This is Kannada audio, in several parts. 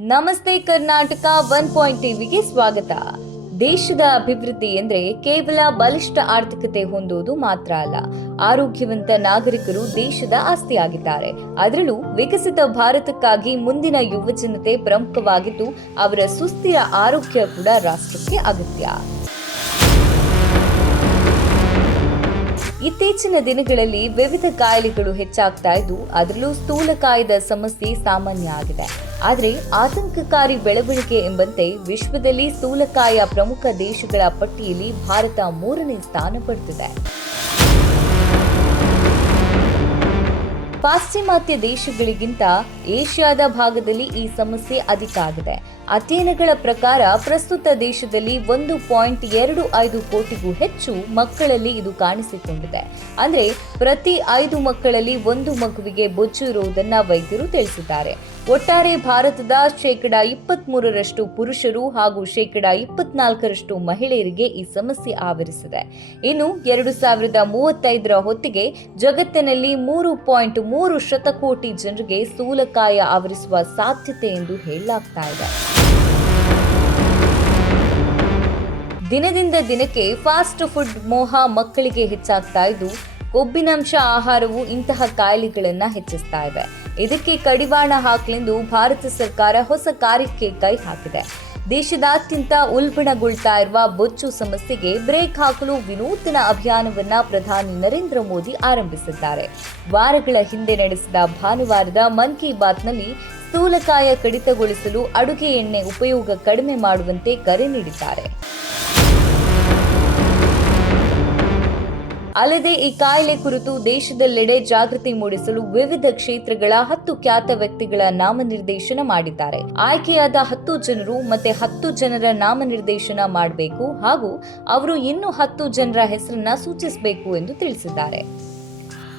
ನಮಸ್ತೆ ಕರ್ನಾಟಕ ಒನ್ ಪಾಯಿಂಟ್ ಟಿವಿಗೆ ಸ್ವಾಗತ. ದೇಶದ ಅಭಿವೃದ್ಧಿ ಎಂದರೆ ಕೇವಲ ಬಲಿಷ್ಠ ಆರ್ಥಿಕತೆ ಹೊಂದುವುದು ಮಾತ್ರ ಅಲ್ಲ. ಆರೋಗ್ಯವಂತ ನಾಗರಿಕರು ದೇಶದ ಆಸ್ತಿಯಾಗಿದ್ದಾರೆ. ಅದರಲ್ಲೂ ವಿಕಸಿತ ಭಾರತಕ್ಕಾಗಿ ಮುಂದಿನ ಯುವ ಜನತೆ ಪ್ರಮುಖವಾಗಿದ್ದು, ಅವರ ಸುಸ್ಥಿರ ಆರೋಗ್ಯ ಕೂಡ ರಾಷ್ಟ್ರಕ್ಕೆ ಅಗತ್ಯ. ಇತ್ತೀಚಿನ ದಿನಗಳಲ್ಲಿ ವಿವಿಧ ಕಾಯಿಲೆಗಳು ಹೆಚ್ಚಾಗ್ತಾ ಇದ್ದು, ಅದರಲ್ಲೂ ಸ್ಥೂಲಕಾಯದ ಸಮಸ್ಯೆ ಸಾಮಾನ್ಯ ಆಗಿದೆ. ಆದರೆ ಆತಂಕಕಾರಿ ಬೆಳವಣಿಗೆ ಎಂಬಂತೆ ವಿಶ್ವದಲ್ಲಿ ಸ್ಥೂಲಕಾಯ ಪ್ರಮುಖ ದೇಶಗಳ ಪಟ್ಟಿಯಲ್ಲಿ ಭಾರತ ಮೂರನೇ ಸ್ಥಾನ ಪಡೆದಿದೆ. ಪಾಶ್ಚಿಮಾತ್ಯ ದೇಶಗಳಿಗಿಂತ ಏಷ್ಯಾದ ಭಾಗದಲ್ಲಿ ಈ ಸಮಸ್ಯೆ ಅಧಿಕ ಆಗಿದೆ. ಅಧ್ಯಯನಗಳ ಪ್ರಕಾರ ಪ್ರಸ್ತುತ ದೇಶದಲ್ಲಿ ಒಂದು ಪಾಯಿಂಟ್ ಎರಡು ಐದು ಕೋಟಿಗೂ ಹೆಚ್ಚು ಮಕ್ಕಳಲ್ಲಿ ಇದು ಕಾಣಿಸಿಕೊಂಡಿದೆ. ಅಂದರೆ ಪ್ರತಿ ಐದು ಮಕ್ಕಳಲ್ಲಿ ಒಂದು ಮಗುವಿಗೆ ಬೊಜ್ಜು ಇರುವುದನ್ನ ವೈದ್ಯರು ತಿಳಿಸಿದ್ದಾರೆ. ಒಟ್ಟಾರೆ ಭಾರತದ ಶೇಕಡ ಇಪ್ಪತ್ತ್ ಮೂರರಷ್ಟು ಪುರುಷರು ಹಾಗೂ ಶೇಕಡ ಇಪ್ಪತ್ನಾಲ್ಕರಷ್ಟು ಮಹಿಳೆಯರಿಗೆ ಈ ಸಮಸ್ಯೆ ಆವರಿಸಿದೆ. ಇನ್ನು ಎರಡು ಸಾವಿರದ ಮೂವತ್ತೈದರ ಹೊತ್ತಿಗೆ ಜಗತ್ತಿನಲ್ಲಿ ಮೂರು ಪಾಯಿಂಟ್ ಮೂರು ಶತಕೋಟಿ ಜನರಿಗೆ ಸ್ಥೂಲಕಾಯ ಆವರಿಸುವ ಸಾಧ್ಯತೆ ಎಂದು ಹೇಳಲಾಗ್ತಾ ಇದೆ. ದಿನದಿಂದ ದಿನಕ್ಕೆ ಫಾಸ್ಟ್ ಫುಡ್ ಮೋಹ ಮಕ್ಕಳಿಗೆ ಹೆಚ್ಚಾಗ್ತಾ ಇದ್ದು, ಕೊಬ್ಬಿನಾಂಶ ಆಹಾರವು ಇಂತಹ ಕಾಯಿಲೆಗಳನ್ನು ಹೆಚ್ಚಿಸ್ತಾ ಇದೆ. ಇದಕ್ಕೆ ಕಡಿವಾಣ ಹಾಕಲೆಂದು ಭಾರತ ಸರ್ಕಾರ ಹೊಸ ಕಾರ್ಯಕ್ಕೆ ಕೈ ಹಾಕಿದೆ. ದೇಶದಾದ್ಯಂತ ಉಲ್ಬಣಗೊಳ್ತಾ ಇರುವ ಬೊಚ್ಚು ಸಮಸ್ಯೆಗೆ ಬ್ರೇಕ್ ಹಾಕಲು ವಿನೂತನ ಅಭಿಯಾನವನ್ನ ಪ್ರಧಾನಿ ನರೇಂದ್ರ ಮೋದಿ ಆರಂಭಿಸಿದ್ದಾರೆ. ವಾರಗಳ ಹಿಂದೆ ನಡೆಸಿದ ಭಾನುವಾರದ ಮನ್ ಕಿ ಬಾತ್ನಲ್ಲಿ ಸ್ಥೂಲಕಾಯ ಕಡಿತಗೊಳಿಸಲು ಅಡುಗೆ ಎಣ್ಣೆ ಉಪಯೋಗ ಕಡಿಮೆ ಮಾಡುವಂತೆ ಕರೆ ನೀಡಿದ್ದಾರೆ. ಅಲ್ಲದೆ ಈ ಕಾಯಿಲೆ ಕುರಿತು ದೇಶದೆಲ್ಲೆಡೆ ಜಾಗೃತಿ ಮೂಡಿಸಲು ವಿವಿಧ ಕ್ಷೇತ್ರಗಳ ಹತ್ತು ಖ್ಯಾತ ವ್ಯಕ್ತಿಗಳ ನಾಮನಿರ್ದೇಶನ ಮಾಡಿದ್ದಾರೆ. ಆಯ್ಕೆಯಾದ ಹತ್ತು ಜನರು ಮತ್ತೆ ಹತ್ತು ಜನರ ನಾಮನಿರ್ದೇಶನ ಮಾಡಬೇಕು ಹಾಗೂ ಅವರು ಇನ್ನೂ ಹತ್ತು ಜನರ ಹೆಸರನ್ನ ಸೂಚಿಸಬೇಕು ಎಂದು ತಿಳಿಸಿದ್ದಾರೆ.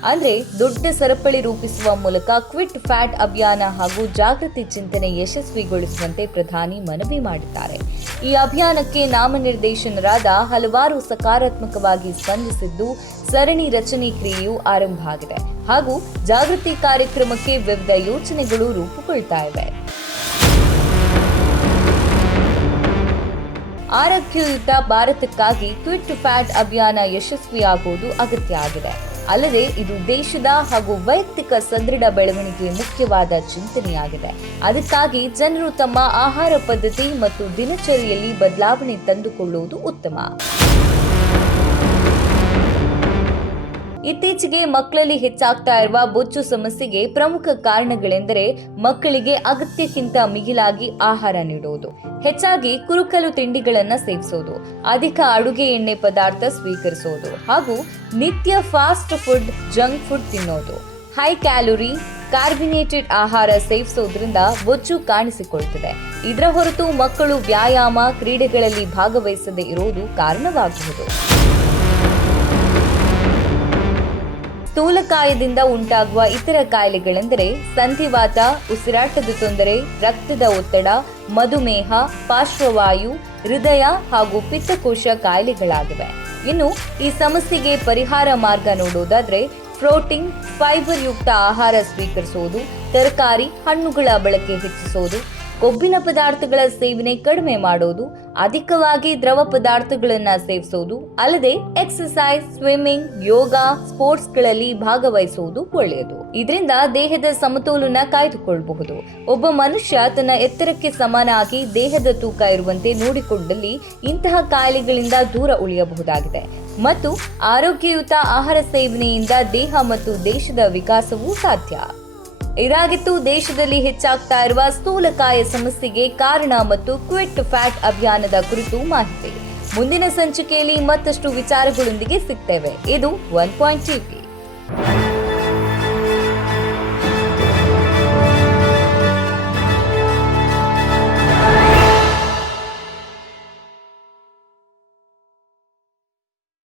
ಅಂದ್ರೆ ದೊಡ್ಡ ಸರಪಳಿ ರೂಪಿಸುವ ಮೂಲಕ ಕ್ವಿಟ್ ಫ್ಯಾಟ್ ಅಭಿಯಾನ ಹಾಗೂ ಜಾಗೃತಿ ಚಿಂತನೆ ಯಶಸ್ವಿಗೊಳಿಸುವಂತೆ ಪ್ರಧಾನಿ ಮನವಿ ಮಾಡಿದ್ದಾರೆ. ಈ ಅಭಿಯಾನಕ್ಕೆ ನಾಮನಿರ್ದೇಶನರಾದ ಹಲವಾರು ಸಕಾರಾತ್ಮಕವಾಗಿ ಸ್ಪಂದಿಸಿದ್ದು ಸರಣಿ ರಚನೆ ಕ್ರಿಯೆಯು ಆರಂಭ ಆಗಿದೆ ಹಾಗೂ ಜಾಗೃತಿ ಕಾರ್ಯಕ್ರಮಕ್ಕೆ ವಿವಿಧ ಯೋಜನೆಗಳು ರೂಪುಗೊಳ್ತಾ ಇವೆ. ಆರೋಗ್ಯಯುತ ಭಾರತಕ್ಕಾಗಿ ಕ್ವಿಟ್ ಫ್ಯಾಟ್ ಅಭಿಯಾನ ಯಶಸ್ವಿಯಾಗುವುದು ಅಗತ್ಯ ಆಗಿದೆ. ಅಲ್ಲದೆ ಇದು ದೇಶದ ಹಾಗೂ ವೈಯಕ್ತಿಕ ಸದೃಢ ಬೆಳವಣಿಗೆ ಮುಖ್ಯವಾದ ಚಿಂತನೆಯಾಗಿದೆ. ಅದಕ್ಕಾಗಿ ಜನರು ತಮ್ಮ ಆಹಾರ ಪದ್ಧತಿ ಮತ್ತು ದಿನಚರಿಯಲ್ಲಿ ಬದಲಾವಣೆ ತಂದುಕೊಳ್ಳುವುದು ಉತ್ತಮ. ಇತ್ತೀಚೆಗೆ ಮಕ್ಕಳಲ್ಲಿ ಹೆಚ್ಚಾಗ್ತಾ ಇರುವ ಬೊಚ್ಚು ಸಮಸ್ಯೆಗೆ ಪ್ರಮುಖ ಕಾರಣಗಳೆಂದರೆ ಮಕ್ಕಳಿಗೆ ಅಗತ್ಯಕ್ಕಿಂತ ಮಿಗಿಲಾಗಿ ಆಹಾರ ನೀಡುವುದು. ಹೆಚ್ಚಾಗಿ ಕುರುಕಲು ತಿಂಡಿಗಳನ್ನ ಸೇವಿಸೋದು, ಅಧಿಕ ಅಡುಗೆ ಎಣ್ಣೆ ಪದಾರ್ಥ ಸ್ವೀಕರಿಸೋದು ಹಾಗೂ ನಿತ್ಯ ಫಾಸ್ಟ್ ಫುಡ್, ಜಂಕ್ ಫುಡ್ ತಿನ್ನೋದು. ಹೈ ಕ್ಯಾಲೋರಿ, ಕಾರ್ಬಿನೇಟೆಡ್ ಆಹಾರ ಸೇವಿಸೋದ್ರಿಂದ ಬೊಚ್ಚು ಕಾಣಿಸಿಕೊಳ್ತದೆ. ಇದರ ಹೊರತು ಮಕ್ಕಳು ವ್ಯಾಯಾಮ, ಕ್ರೀಡೆಗಳಲ್ಲಿ ಭಾಗವಹಿಸದೇ ಇರುವುದು ಕಾರಣವಾಗಬಹುದು ಸ್ಥೂಲಕಾಯದಿಂದ ಉಂಟಾಗುವ ಇತರ ಕಾಯಿಲೆಗಳೆಂದರೆ ಸಂಧಿವಾತ, ಉಸಿರಾಟದ ತೊಂದರೆ, ರಕ್ತದ ಒತ್ತಡ, ಮಧುಮೇಹ, ಪಾರ್ಶ್ವವಾಯು, ಹೃದಯ ಹಾಗೂ ಪಿತ್ತಕೋಶ ಕಾಯಿಲೆಗಳಾಗಿವೆ. ಇನ್ನು ಈ ಸಮಸ್ಯೆಗೆ ಪರಿಹಾರ ಮಾರ್ಗ ನೋಡೋದಾದ್ರೆ ಪ್ರೋಟೀನ್ ಫೈಬರ್ ಯುಕ್ತ ಆಹಾರ ಸ್ವೀಕರಿಸುವುದು, ತರಕಾರಿ, ಹಣ್ಣುಗಳ ಬಳಕೆ ಹೆಚ್ಚಿಸುವುದು, ಕೊಬ್ಬಿನ ಪದಾರ್ಥಗಳ ಸೇವನೆ ಕಡಿಮೆ ಮಾಡೋದು ಅಧಿಕವಾಗಿ ದ್ರವ ಪದಾರ್ಥಗಳನ್ನ ಸೇವಿಸೋದು, ಅಲ್ಲದೆ ಎಕ್ಸಸೈಸ್ ಸ್ವಿಮ್ಮಿಂಗ್ ಯೋಗ ಸ್ಪೋರ್ಟ್ಸ್ಗಳಲ್ಲಿ ಭಾಗವಹಿಸುವುದು ಒಳ್ಳೆಯದು. ಇದರಿಂದ ದೇಹದ ಸಮತೋಲನ ಕಾಯ್ದುಕೊಳ್ಳಬಹುದು ಒಬ್ಬ ಮನುಷ್ಯ ತನ್ನ ಎತ್ತರಕ್ಕೆ ಸಮನಾಗಿ ದೇಹದ ತೂಕ ಇರುವಂತೆ ನೋಡಿಕೊಂಡಲ್ಲಿ ಇಂತಹ ಕಾಯಿಲೆಗಳಿಂದ ದೂರ ಉಳಿಯಬಹುದಾಗಿದೆ. ಮತ್ತು ಆರೋಗ್ಯಯುತ ಆಹಾರ ಸೇವನೆಯಿಂದ ದೇಹ ಮತ್ತು ದೇಶದ ವಿಕಾಸವೂ ಸಾಧ್ಯ. ಇದಾಗಿತ್ತು, ದೇಶದಲ್ಲಿ ಹೆಚ್ಚಾಗ್ತಾ ಇರುವ ಸ್ಥೂಲಕಾಯ ಸಮಸ್ಯೆಗೆ ಕಾರಣ ಮತ್ತು ಕ್ವಿಟ್ ಫ್ಯಾಟ್ ಅಭಿಯಾನದ ಕುರಿತು ಮಾಹಿತಿ. ಮುಂದಿನ ಸಂಚಿಕೆಯಲ್ಲಿ ಮತ್ತಷ್ಟು ವಿಚಾರಗಳೊಂದಿಗೆ ಸಿಗ್ತೇವೆ. ಇದು ಒನ್ ಪಾಯಿಂಟ್ ಟಿವಿ.